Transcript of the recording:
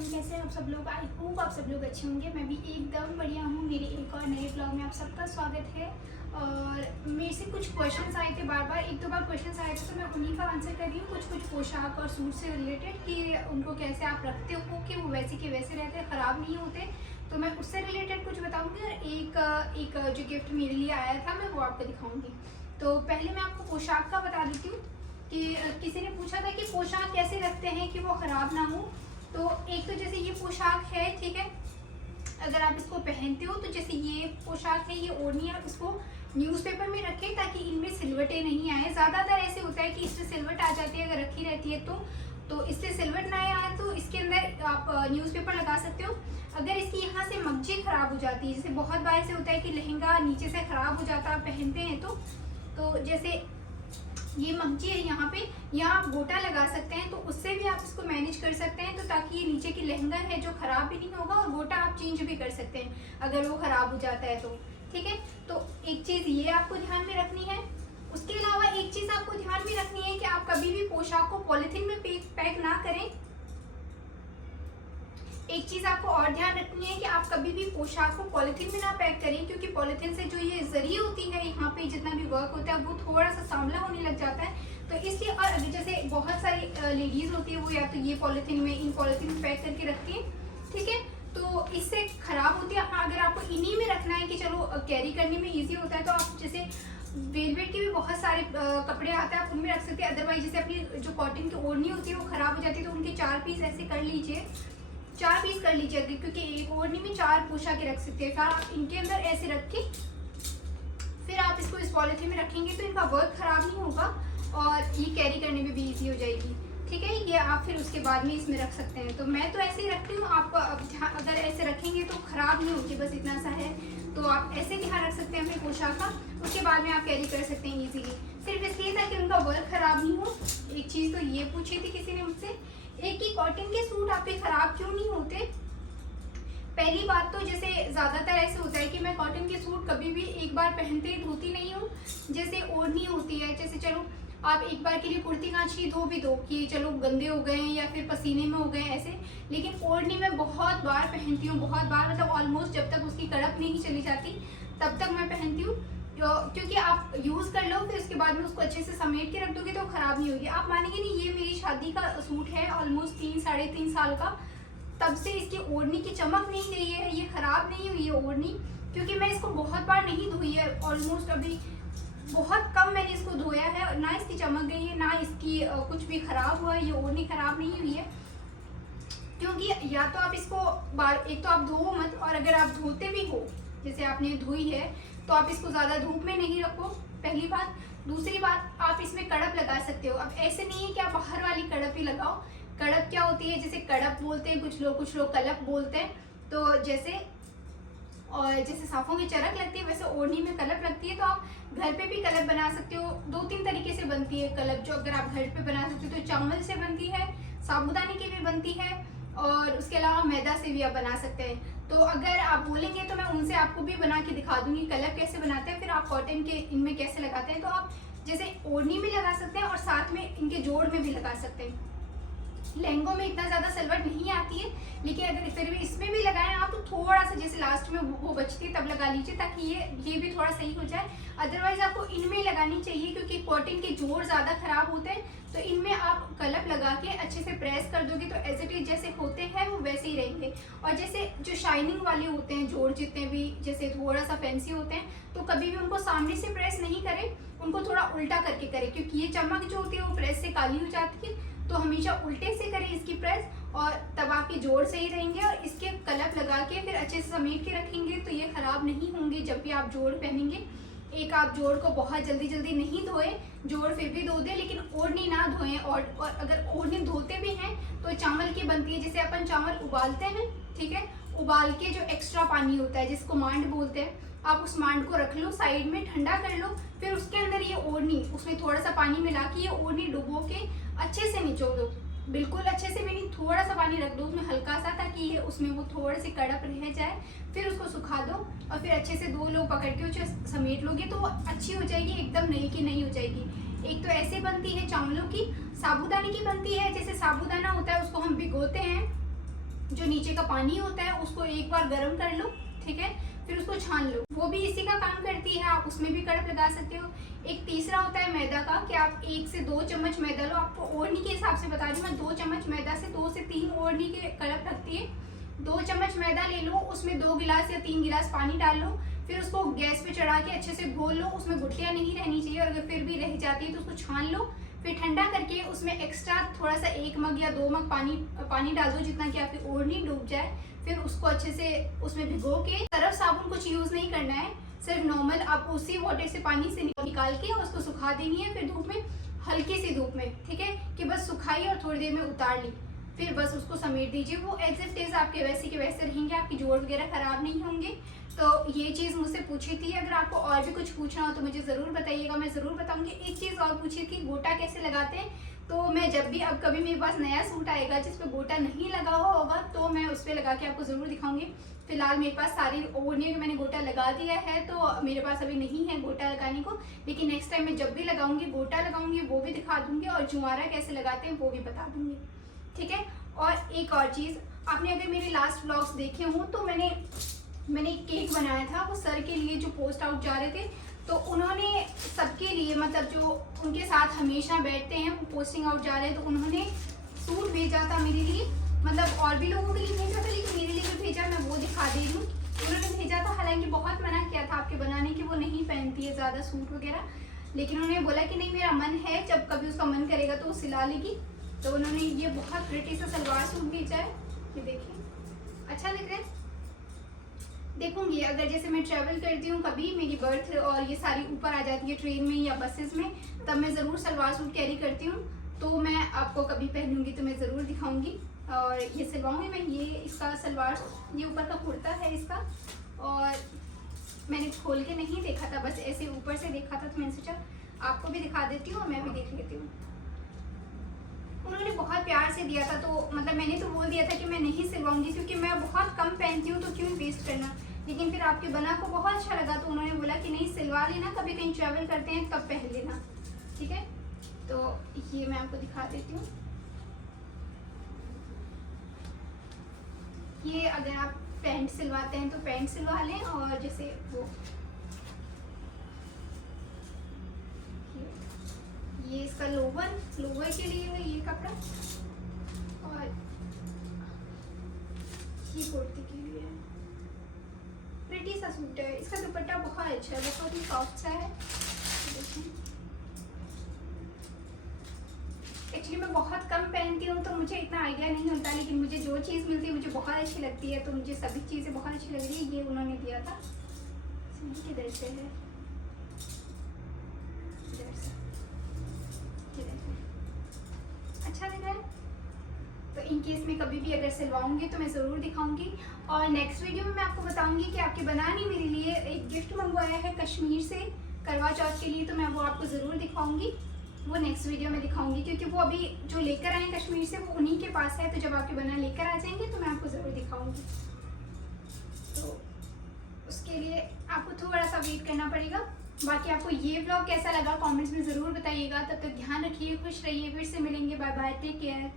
वालेकुम। कैसे हैं आप सब लोग? आई होप आप सब लोग अच्छे होंगे। मैं भी एकदम बढ़िया हूँ। मेरे एक और नए ब्लॉग में आप सबका स्वागत है। और मेरे से कुछ क्वेश्चंस आए थे, बार बार एक दो बार क्वेश्चंस आए थे, तो मैं उन्हीं का आंसर कर रही हूँ। कुछ पोशाक और सूट से रिलेटेड कि उनको कैसे आप रखते हो कि वो वैसे के वैसे रहते, ख़राब नहीं होते। तो मैं उससे रिलेटेड कुछ बताऊँगी और एक जो गिफ्ट मेरे लिए आया था मैं वो आपको दिखाऊँगी। तो पहले मैं आपको पोशाक का बता देती हूँ कि किसी ने पूछा था कि पोशाक कैसे रखते हैं कि वो ख़राब ना हो। तो एक तो जैसे ये पोशाक है, ठीक है, अगर आप इसको पहनते हो तो जैसे ये पोशाक है, ये ओढ़नी है, इसको न्यूज़पेपर में रखें ताकि इनमें सिलवटें नहीं आए। ज़्यादातर ऐसे होता है कि इससे सिलवट आ जाती है अगर रखी रहती है तो इससे सिलवट ना आए तो इसके अंदर आप न्यूज़पेपर लगा सकते हो। अगर इसकी यहाँ से मगजी ख़राब हो जाती है, जैसे बहुत बार ऐसे होता है कि लहंगा नीचे से ख़राब हो जाता है, आप पहनते हैं तो जैसे ये मगजी है यहाँ पे, यहाँ आप गोटा लगा सकते हैं, तो उससे भी आप इसको मैनेज कर सकते हैं। तो ताकि ये नीचे की लहंगा है जो ख़राब भी नहीं होगा, और गोटा आप चेंज भी कर सकते हैं अगर वो ख़राब हो जाता है तो, ठीक है। तो एक चीज़ ये आपको ध्यान में रखनी है। उसके अलावा एक चीज़ आपको ध्यान में रखनी है कि आप कभी भी पोशाक को पॉलीथीन में पैक ना करें। एक चीज़ आपको और ध्यान रखनी है कि आप कभी भी पोशाक को पॉलीथीन में ना पैक करें, क्योंकि पॉलीथीन से जो ये जरी होती है, यहाँ पे जितना भी वर्क होता है वो थोड़ा सा सांवला होने लग जाता है। तो इसलिए, और जैसे बहुत सारी लेडीज़ होती है वो या तो ये पॉलीथीन में, इन पॉलीथीन में पैक करके रखती है, ठीक है, तो इससे ख़राब होती है। हाँ, अगर आपको इन्हीं में रखना है कि चलो कैरी करने में ईजी होता है, तो आप जैसे वेलवेट के भी बहुत सारे कपड़े आते हैं, आप उनमें रख सकते हैं। अदरवाइज जैसे अपनी जो कॉटन की ओढ़नी होती है वो ख़राब हो जाती है, तो उनके 4 पीस ऐसे कर लीजिए, 4 पीस कर लीजिए, क्योंकि एक ओढ़नी में 4 पोशाकें रख सकते हैं। फिर आप इनके अंदर ऐसे रख के फिर आप इसको इस पॉलीथीन में रखेंगे तो इनका वर्क ख़राब नहीं होगा और ये कैरी करने में भी इजी हो जाएगी, ठीक है। ये आप फिर उसके बाद में इसमें रख सकते हैं। तो मैं तो ऐसे ही रखती हूँ, आप अगर ऐसे रखेंगे तो ख़राब नहीं होगी, बस इतना सा है। तो आप ऐसे ध्यान रख सकते हैं अपने पोशाक का, उसके बाद में आप कैरी कर सकते हैं ईजीली। सिर्फ इसलिए था कि उनका वर्क ख़राब नहीं हो। एक चीज़ तो ये पूछी थी किसी ने मुझसे, एक ही कॉटन के सूट आपके ख़राब क्यों नहीं होते। पहली बात तो जैसे ज़्यादातर ऐसे होता है कि मैं कॉटन के सूट कभी भी एक बार पहनते ही धोती नहीं हूँ। जैसे ओढ़नी होती है, जैसे चलो आप एक बार के लिए कुर्ती कांची धो भी दो कि चलो गंदे हो गए हैं या फिर पसीने में हो गए ऐसे, लेकिन ओढ़नी मैं बहुत बार पहनती हूँ, बहुत बार, मतलब ऑलमोस्ट जब तक उसकी कड़प नहीं चली जाती तब तक मैं पहनती हूँ। क्योंकि आप यूज़ कर लो फिर उसके बाद में उसको अच्छे से समेट के रख दोगे तो ख़राब नहीं होगी। आप मानेंगे नहीं, ये मेरी शादी का सूट है, ऑलमोस्ट 3-3.5 साल का, तब से इसकी ओढ़नी की चमक नहीं गई है, ये ख़राब नहीं हुई है ओढ़नी, क्योंकि मैं इसको बहुत बार नहीं धोई है। ऑलमोस्ट अभी बहुत कम मैंने इसको धोया है, और ना इसकी चमक गई है, ना इसकी कुछ भी ख़राब हुआ है। ये ओढ़नी ख़राब नहीं हुई है, क्योंकि या तो आप इसको एक तो आप धो मत, और अगर आप धोते भी हो, जैसे आपने धोई है, तो आप इसको ज़्यादा धूप में नहीं रखो, पहली बात। दूसरी बात, आप इसमें कड़प लगा सकते हो। अब ऐसे नहीं है कि आप बाहर वाली कड़प ही लगाओ। कड़प क्या होती है, जैसे कड़प बोलते हैं कुछ लोग कलप बोलते हैं। तो जैसे सांपों की चरक लगती है, वैसे ओढ़नी में कलप लगती है। तो आप घर पे भी कलप बना सकते हो। 2-3 तरीके से बनती है कलप, जो अगर आप घर पे बना सकते हो तो चावल से बनती है, साबूदाने की भी बनती है, और उसके अलावा मैदा से भी आप बना सकते हैं। तो अगर आप बोलेंगे तो मैं उनसे आपको भी बना के दिखा दूंगी कलप कैसे बनाते हैं, फिर आप कॉटन के इनमें कैसे लगाते हैं। तो आप जैसे ओढ़नी में लगा सकते हैं और साथ में इनके जोड़ में भी लगा सकते हैं। लहंगों में इतना ज़्यादा सिलवट नहीं आती है, लेकिन अगर फिर भी इसमें भी लगाएं आप, तो थोड़ा सा जैसे लास्ट में वो बचती है तब लगा लीजिए, ताकि ये भी थोड़ा सही हो जाए। अदरवाइज आपको इनमें लगानी चाहिए, क्योंकि कॉटन के जोड़ ज़्यादा ख़राब होते हैं। तो इनमें आप कलप लगा के अच्छे से प्रेस कर दोगे तो एज इट इज जैसे होते हैं वो वैसे ही रहेंगे। और जैसे जो शाइनिंग वाले होते हैं जोड़, जितने भी जैसे थोड़ा सा फैंसी होते हैं, तो कभी भी उनको सामने से प्रेस नहीं करें, उनको थोड़ा उल्टा करके करें, क्योंकि ये चमक जो होती है वो प्रेस से काली हो जाती है। तो हमेशा उल्टे से करें इसकी प्रेस, और तब आपके जोड़ सही रहेंगे। और इसके कलप लगा के फिर अच्छे से समेट के रखेंगे तो ये ख़राब नहीं होंगे जब भी आप जोड़ पहनेंगे। एक आप जोड़ को बहुत जल्दी नहीं धोएं, जोड़ फिर भी धो दें, लेकिन ओढ़नी ना धोएं। और अगर ओढ़नी धोते भी हैं तो चावल की बनती है, जैसे अपन चावल उबालते हैं, ठीक है, उबाल के जो एक्स्ट्रा पानी होता है जिसको मांड बोलते हैं, आप उस मांड को रख लो साइड में, ठंडा कर लो, फिर उसके अंदर ये ओढ़नी, उसमें थोड़ा सा पानी मिला के ये ओढ़नी डुबो के अच्छे से निचोड़ दो। बिल्कुल अच्छे से भी नहीं, थोड़ा सा पानी रख दो उसमें हल्का सा, ताकि ये उसमें वो थोड़े से कड़प रह जाए। फिर उसको सुखा दो और फिर अच्छे से 2 लोग पकड़ के उसे समेट लोगे तो अच्छी हो जाएगी, एकदम नई की नई हो जाएगी। एक तो ऐसे बनती है चावलों की, साबूदाने की बनती है। जैसे साबूदाना होता है उसको हम भिगोते हैं, जो नीचे का पानी होता है उसको एक बार गर्म कर लो, ठीक है, फिर उसको छान लो, वो भी इसी का काम करती है, आप उसमें भी कड़प लगा सकते हो। एक तीसरा होता है मैदा का, कि आप 1 से 2 चम्मच मैदा लो, आपको ओढ़नी के हिसाब से बता रही हूँ मैं, 2 चम्मच मैदा से 2 से 3 ओढ़नी के कड़प लगती है। 2 चम्मच मैदा ले लो, उसमें 2 गिलास या 3 गिलास पानी डाल लो, फिर उसको गैस पे चढ़ा के अच्छे से घोल लो, उसमें गुठलियाँ नहीं रहनी चाहिए, और अगर फिर भी रह जाती है तो उसको छान लो, फिर ठंडा करके उसमें एक्स्ट्रा थोड़ा सा 1 मग या 2 मग पानी डाल दो, जितना कि आपकी ओढ़नी डूब जाए। फिर उसको अच्छे से उसमें भिगो के, सर्फ साबुन कुछ यूज़ नहीं करना है, सिर्फ नॉर्मल आप उसी वाटर से पानी से निकाल के उसको सुखा देनी है, फिर धूप में, हल्की सी धूप में, ठीक है, कि बस सुखाई और थोड़ी देर में उतार ली, फिर बस उसको समेट दीजिए। वो एज इट इज आपके वैसे के वैसे रहेंगे, आपकी जोड़ वगैरह खराब नहीं होंगे। तो ये चीज़ मुझसे पूछी थी, अगर आपको और भी कुछ पूछना हो तो मुझे ज़रूर बताइएगा, मैं ज़रूर बताऊंगी। एक चीज़ और पूछी थी, गोटा कैसे लगाते हैं, तो मैं जब भी, अब कभी मेरे पास नया सूट आएगा जिस पे गोटा नहीं लगा हुआ होगा तो मैं उस पर लगा के आपको ज़रूर दिखाऊंगी। फिलहाल मेरे पास सारी ओढ़नियों में मैंने गोटा लगा दिया है, तो मेरे पास अभी नहीं है गोटा लगाने को, लेकिन नेक्स्ट टाइम मैं जब भी लगाऊंगी गोटा लगाऊंगी, वो भी दिखा दूंगी, और जुआरा कैसे लगाते हैं वो भी बता दूंगी, ठीक है। और एक और चीज़, आपने अगर मेरे लास्ट व्लॉग्स देखे हों तो मैंने एक केक बनाया था, वो सर के लिए जो पोस्ट आउट जा रहे थे, तो उन्होंने सबके लिए, मतलब जो उनके साथ हमेशा बैठते हैं, वो पोस्टिंग आउट जा रहे हैं, तो उन्होंने सूट भेजा था मेरे लिए, मतलब और भी लोगों के लिए भेजा था, लेकिन मेरे लिए जो भेजा मैं वो दिखा दे रही हूँ। उन्होंने भेजा था, हालांकि बहुत मना किया था आपके बनाने की, वो नहीं पहनती है ज़्यादा सूट वगैरह, लेकिन उन्होंने बोला कि नहीं मेरा मन है, जब कभी उसका मन करेगा तो वो सिला लेगी। तो उन्होंने ये बहुत प्रिटी सा सलवार सूट भेजा है, ये देखिए, अच्छा लग रहा है। देखूंगी अगर जैसे मैं ट्रैवल करती हूँ कभी, मेरी बर्थ और ये सारी ऊपर आ जाती है ट्रेन में या बसेस में, तब मैं ज़रूर सलवार सूट कैरी करती हूँ, तो मैं आपको कभी पहनूंगी तो मैं ज़रूर दिखाऊंगी। और ये सिलवाऊंगी मैं, ये इसका सलवार, ये ऊपर का कुर्ता है इसका, और मैंने खोल के नहीं देखा था, बस ऐसे ऊपर से देखा था, तो मैंने सोचा आपको भी दिखा देती हूँ और मैं भी देख लेती हूँ। उन्होंने बहुत प्यार से दिया था, तो मतलब मैंने तो बोल दिया था कि मैं नहीं सिलवाऊंगी क्योंकि मैं बहुत कम पहनती हूँ, तो क्यों वेस्ट करना, लेकिन फिर आपके बना को बहुत अच्छा लगा, तो उन्होंने बोला कि नहीं सिलवा लेना, कभी कहीं ट्रैवल करते हैं तब पहन लेना, ठीक है। तो ये मैं आपको दिखा देती हूँ, ये अगर आप पैंट सिलवाते हैं तो पैंट सिलवा लें, और जैसे वो ये इसका लोवर के लिए है ये कपड़ा, और ये कुर्ती के लिए है, प्रिटी सा सूट है। इसका दुपट्टा बहुत अच्छा है, बहुत ही सॉफ्ट सा है। एक्चुअली मैं बहुत कम पहनती हूँ तो मुझे इतना आइडिया नहीं होता, लेकिन मुझे जो चीज़ मिलती है मुझे बहुत अच्छी लगती है, तो मुझे सभी चीज़ें बहुत अच्छी लग रही है। ये उन्होंने दिया था, किधर से है, इधर से, अच्छा लग रहा है। तो इन केस में कभी भी अगर सिलवाऊंगी तो मैं ज़रूर दिखाऊंगी, और नेक्स्ट वीडियो में मैं आपको बताऊंगी कि आपके बनाने मेरे लिए एक गिफ्ट मंगवाया है कश्मीर से करवा चौथ के लिए, तो मैं वो आपको ज़रूर दिखाऊंगी, वो नेक्स्ट वीडियो में दिखाऊंगी, क्योंकि वो अभी जो लेकर आए कश्मीर से वो उन्हीं के पास है, तो जब आपके बना लेकर आ जाएंगे तो मैं आपको ज़रूर दिखाऊंगी। तो उसके लिए आपको थोड़ा सा वेट करना पड़ेगा। बाकी आपको ये व्लॉग कैसा लगा कमेंट्स में ज़रूर बताइएगा। तब तक ध्यान रखिए, खुश रहिए, फिर से मिलेंगे, बाय बाय, टेक केयर।